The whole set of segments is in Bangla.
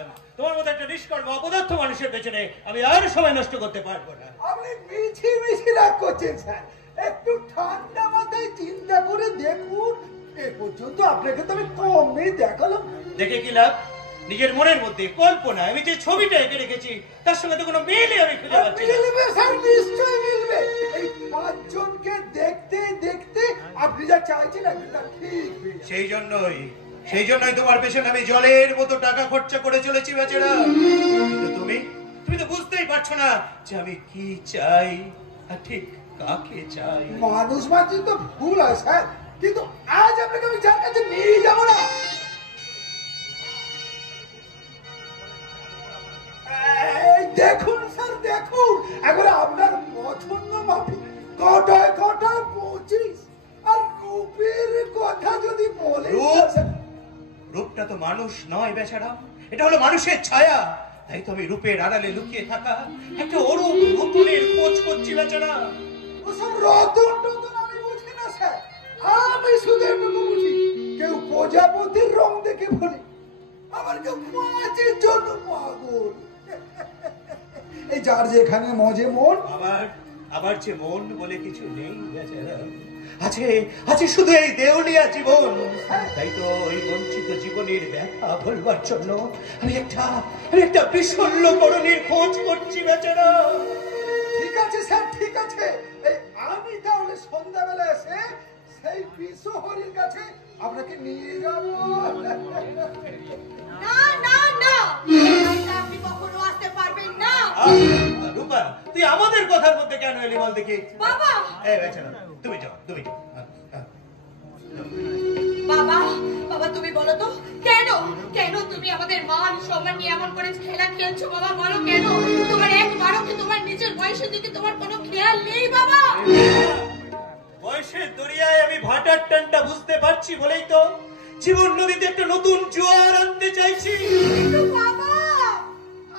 বলেছিলাম তোমার মতো একটা নিষ্কর্ম অপদার্থ মানুষের পেছনে আমি আর সময় নষ্ট করতে পারবো না। আপনি মিছি রাগ করছেন স্যার, একটু ঠান্ডা মাথায় চিন্তা করে দেখুন। এ পর্যন্ত আপনাকে তো আমি কমই দেখালাম। দেখে কি লাভ? নিজের মনের মধ্যে কল্পনা আমি যে ছবিটা এঁকে রেখেছি তার সঙ্গে তো কোনো মিলই আমি খুঁজে পাচ্ছি না। মিলবে স্যার, নিশ্চয়ই মিলবে। এই পাঁচজনকে দেখতে দেখতে আপনি যা চাইছেন একটা ঠিক। সেই জন্যই তোমার পেছনে আমি জলের মতো টাকা খরচা করে চলেছি বেচারা। কিন্তু তুমি তো বুঝতেই পারছো না যে আমি কি চাই আর ঠিক কাকে চাই। মানুষ মাত্র তো ভুল হয় স্যার, কিন্তু আজ আপনাকে আমি যার কাছে নিয়ে যাবো না। দেখুন স্যার দেখুন, এখন আপনার পছন্দ মাফিক কটায় 25। আর রূপের কথা যদি বলে, রূপটা তো মানুষ নয় বেচারা, এটা হলো মানুষের ছায়া। তাই তো আমি রূপের আড়ালে লুকিয়ে থাকা একটা অরূপ রতনের খোঁজ করছি বেচারা। ওসব রতন টতন আমি বুঝি না স্যার, আমি শুধু এটুকু বুঝি, কেউ প্রজাপতির রং দেখে বলি, আবার কেউ মাছের জন্য পাগল। এই যার যেখানে মজে মন, আবার যে মন বলে কিছু নেই বেচারা, আছে শুধু এই দেউলিয়া জীবন। তাই তো ওই বঞ্চিত জীবনের ব্যথা ভুলবার জন্য আমি একটা বিশল্যকরণের খোঁজ করছি বেচারা। ঠিক আছে স্যার, ঠিক আছে, এই আমি তাহলে সন্ধ্যাবেলা এসে সেই বিশ্বহরির কাছে আপনাকে নিয়ে যাব। না না না, আপনি কখনো আসতে পারবেন না। রূপা, তুই আমাদের কথার মধ্যে কেন এলি বল দেখি? বাবা, এই বেচারা, তুমি যাও। বাবা তুমি বলো তো, কেন তুমি আমাদের মান সম্মান নিয়ে এমন করে খেলা খেলছো বাবা? বলো কেন? তোমার একবারও কি তোমার নিজের বয়সের দিকে তোমার কোনো খেয়াল নেই বাবা? বয়সের দরিয়ায় আমি ভাটার টানটা বুঝতে পারছি বলেই তো জীবন নদীতে একটা নতুন জোয়ার আনতে চাইছি। কিন্তু বাবা,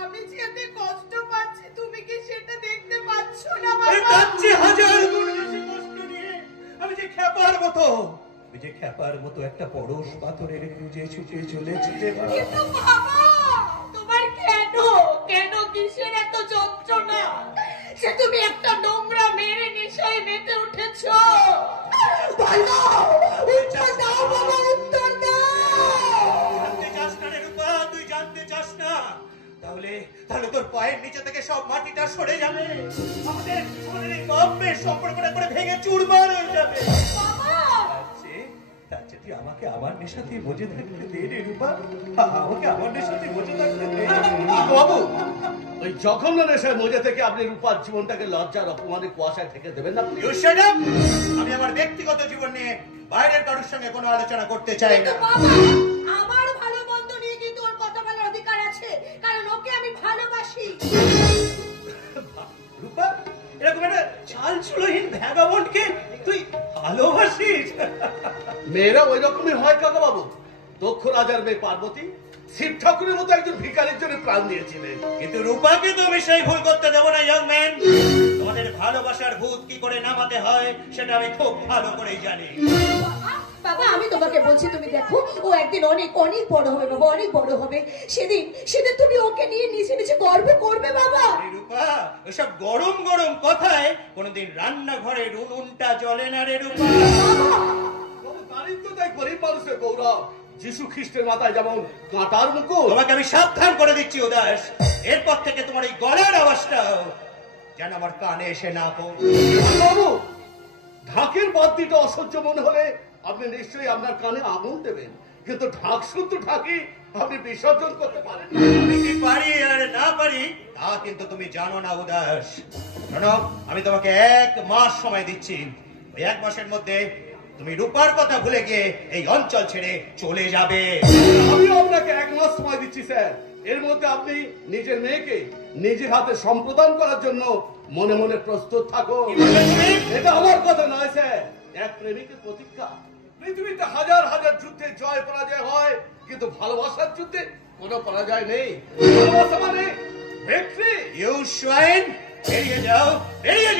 আমি যেতে কষ্ট পাচ্ছি, তুমি কি সেটা দেখতে পাচ্ছ না বাবা? তার চেয়ে হাজার গুণ বেশি কষ্ট নিয়ে আমি যে খ্যাপার মতো একটা পরশ পাথরের খুঁজে ছুটে চলেছি। কিন্তু বাবা, তোমার কেন কিসের এত যন্ত্রণা? সে তুমি একটা নোংরা মেরে নেশায় মেতে উঠেছো। উত্তর দাও বাবা, উত্তর দাও। জানতে চাস না রে রূপা, তুই জানতে চাস না? তাহলে তোর পায়ের নিচে থেকে সব মাটিটা সরে যাবে, আমাদের এই বাপের সম্পর্কটা করে ভেঙে চুরমার হয়ে যাবে। তার চেয়ে তুই আমাকে আমার নেশাতে মজে থাকতে দে রে রূপা, আমাকে আমার নেশাতে মজে থাকতে দে। বাবু, ওই জঘন্য নেশায় মজে থেকে আপনি রূপার জীবনটাকে লজ্জার অপমানের কুয়াশায় থেকে দেবেন না। আমি আমার ব্যক্তিগত জীবন নিয়ে বাইরের কারোর সঙ্গে কোনো আলোচনা করতে চাই না। আমার ভালো মন্দ নিয়ে কিন্তু ওর কথা বলার অধিকার আছে, কারণ ওকে আমি ভালোবাসি। রূপা, এরকম একটা চালচুলোহীন ভ্যাগাবন্ডকে তুই ভালোবাসিস? মেয়েরা ওই রকমই হয় কাকা বাবু। দক্ষ রাজার মেয়ে পার্বতী শিব ঠাকুরের মতো একজন ভিখারির জন্য প্রাণ দিয়েছিলেন। কিন্তু রূপাকে তো আমি সেই ভুল করতে দেবো না ইয়ং ম্যান। তোমাদের ভালোবাসার ভূত কি করে নামাতে হয় সেটা আমি খুব ভালো করেই জানি। বাবা, আমি তোমাকে বলছি, তুমি দেখো ও একদিন অনেক অনেক বড় হবে বাবা, অনেক বড় হবে। সেদিন তুমি ওকে নিয়ে নিচে গর্ব করবে বাবা। রূপা, ওইসব গরম গরম কথায় কোনোদিন রান্নাঘরের উনুনটা জ্বলে না রে রূপা। দারিদ্রতাই গরিব মানুষের গৌরব। যিশু খ্রিস্টের মাথায় যেমন কাঁটার মুকুট। তোমাকে আমি সাবধান করে দিচ্ছি উদাস, এরপর থেকে তোমার এই গলার আওয়াজটা যেন আমার কানে এসে না পড়ে। বাবু, ঢাকের বাদ্যিটা অসহ্য মনে হলে আপনি নিশ্চয়ই আপনার কানে আগুন দেবেন, কিন্তু ঢাক শুদ্ধ ঢাকি আপনি বিসর্জন করতে পারেন। আমি কি পারি আর না পারি তা কিন্তু তুমি জানো না উদাস। শোনো, আমি তোমাকে 1 মাস সময় দিচ্ছি। ওই 1 মাসের মধ্যে তুমি রূপার কথা ভুলে গিয়ে এই অঞ্চল ছেড়ে চলে যাবে। আমি আপনাকে 1 মাস সময় দিচ্ছি স্যার। এর মধ্যে আপনি নিজের মেয়েকে নিজের হাতে সম্প্রদান করার জন্য মনে মনে প্রস্তুত থাকুন। এটা আমার কথা নয় স্যার, এক প্রেমিকের প্রতীক্ষা। পৃথিবীতে হাজার হাজার যুদ্ধে জয় পরাজয় হয়, কিন্তু ভালোবাসার যুদ্ধে কোনো পরাজয় নেই। ভালোবাসা মানে ভিক্টরি। ইউ সোয়াইন, বেরিয়ে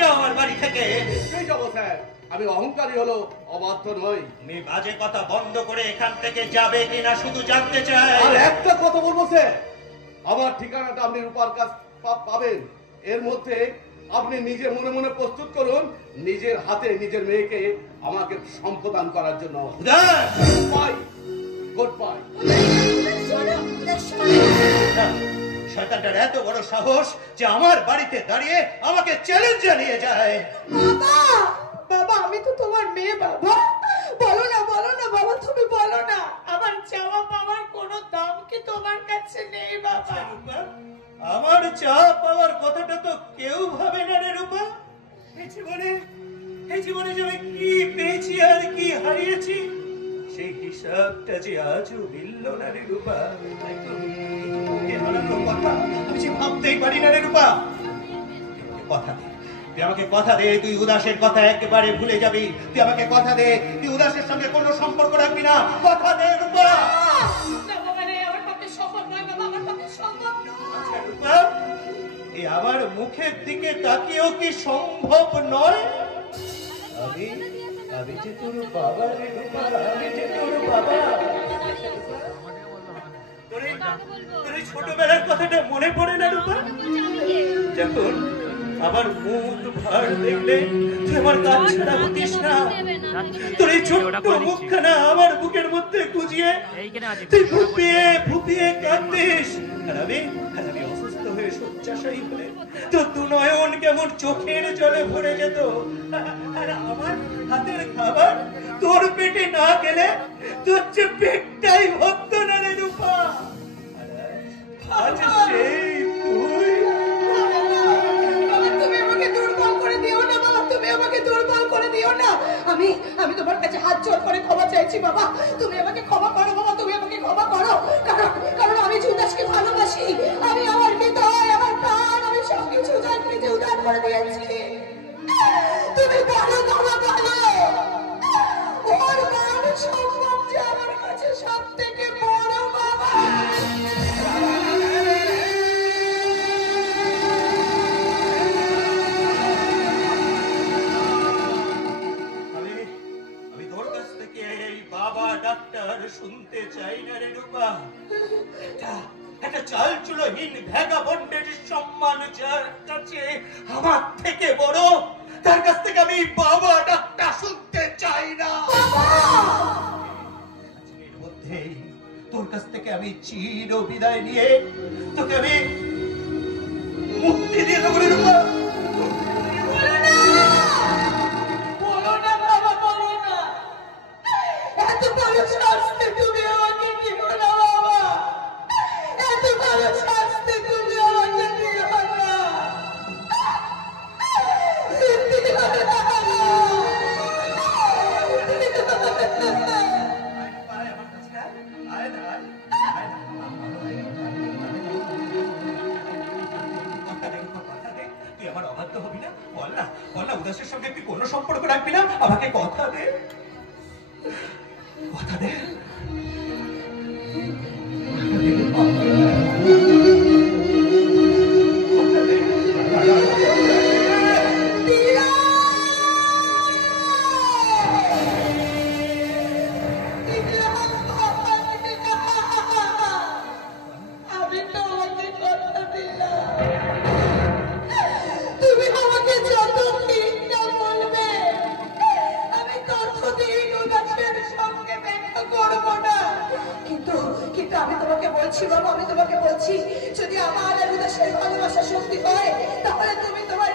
যাও আমার বাড়ি থেকে। নিশ্চয়ই যাবো স্যার, আমি অহংকারী হলো অবাধ্য নই। তুমি বাজে কথা বন্ধ করে এখান থেকে যাবে কিনা শুধু জানতে চাই। আর একটা কথা বলবো স্যার, আমার ঠিকানাটা আপনি রূপার কাছ পাবেন। এর মধ্যে আপনি নিজে মনে মনে প্রস্তুত করুন নিজের হাতে নিজের মেয়েকে আমাকে সম্প্রদান করার জন্য। By, good bye. শয়তানটার এত বড় সাহস যে আমার বাড়িতে দাঁড়িয়ে আমাকে চ্যালেঞ্জ জানিয়ে যায়। বাবা, বাবা আমি তো তোমার মেয়ে বাবা, বলো না বাবা, তুমি বলো না, আমার চাওয়া পাওয়ার কোনো দাম কি তোমার কাছে নেই বাবা? আমার চাওয়া পাওয়ার কথাটা তো কেউ ভাবে না রে রূপা। এই জীবনে যে আমি কি পেয়েছি আর কি হারিয়েছি সেই হিসাবটা যে আজও মিলল না রে রূপা। কথা আমি যে ভাবতেই পারি না রে রূপা। কথা দে, তুই আমাকে কথা দে, তুই উদাসের কথা একেবারে ভুলে যাবি। তুই আমাকে কথা দে, তুই উদাসের সঙ্গে কোনো সম্পর্ক রাখবি না। কথা দে রূপা। রূপা, এই আমার মুখের দিকে তাকিয়েও কি সম্ভব নয়? আমি যে তোর বাবা রে রূপা, আমি যে তোর বাবা। তোর ছোটবেলার কথাটা মনে পড়ে না রূপা? যখন আমার মুখ ভার দেখলে তুই আমার কাজ ছাড়া হতিস না। তোর এই ছোট্ট মুখখানা আমার বুকের মধ্যে গুজিয়ে তুই ফুপিয়ে কাঁদতিস। আর আমি অসুস্থ হয়ে শয্যাশায়ী হলে তোর দু নয়ন কেমন চোখের জলে ভরে যেত। আর আমার হাতের খাবার তোর পেটে না গেলে তোর যে পেটটাই ভরত না রে রূপা। আজ সেই তুই। আমি তোমার কাছে হাত জোড় করে ক্ষমা চাইছি বাবা, তুমি আমাকে ক্ষমা করো বাবা, তুমি আমাকে ক্ষমা করো। কারণ আমি জুদাসকে ভালোবাসি, আমি আমার হৃদয়, আমার প্রাণ, আমি সবকিছু জানকে উদার করে দিয়েছি। তুমি বলো ওর মান সম্মান যে আমার কাছে সব থেকে বড় বাবা। শুনতে চাই না রে রূপা। একটা চালচুলোহীন ভ্যাগাবন্ডের সম্মান যার কাছে আমার থেকে বড়, তার কাছ থেকে আমি বাবা ডাকটা শুনতে চাই না। আজকের মধ্যেই তোর কাছ থেকে আমি চির বিদায় নিয়ে তোকে আমি মুক্তি দিয়ে দেবো রে রূপা। তুই আমার অবাধ্য হবি না? বল না উদাসের সঙ্গে তুই কোনো সম্পর্ক রাখবি না? আমাকে কথা দে, কথা দে। আমি তোমাকে বলছি যদি আমার আর উদাসের ভালোবাসা সত্যি হয় তাহলে তুমি তোমার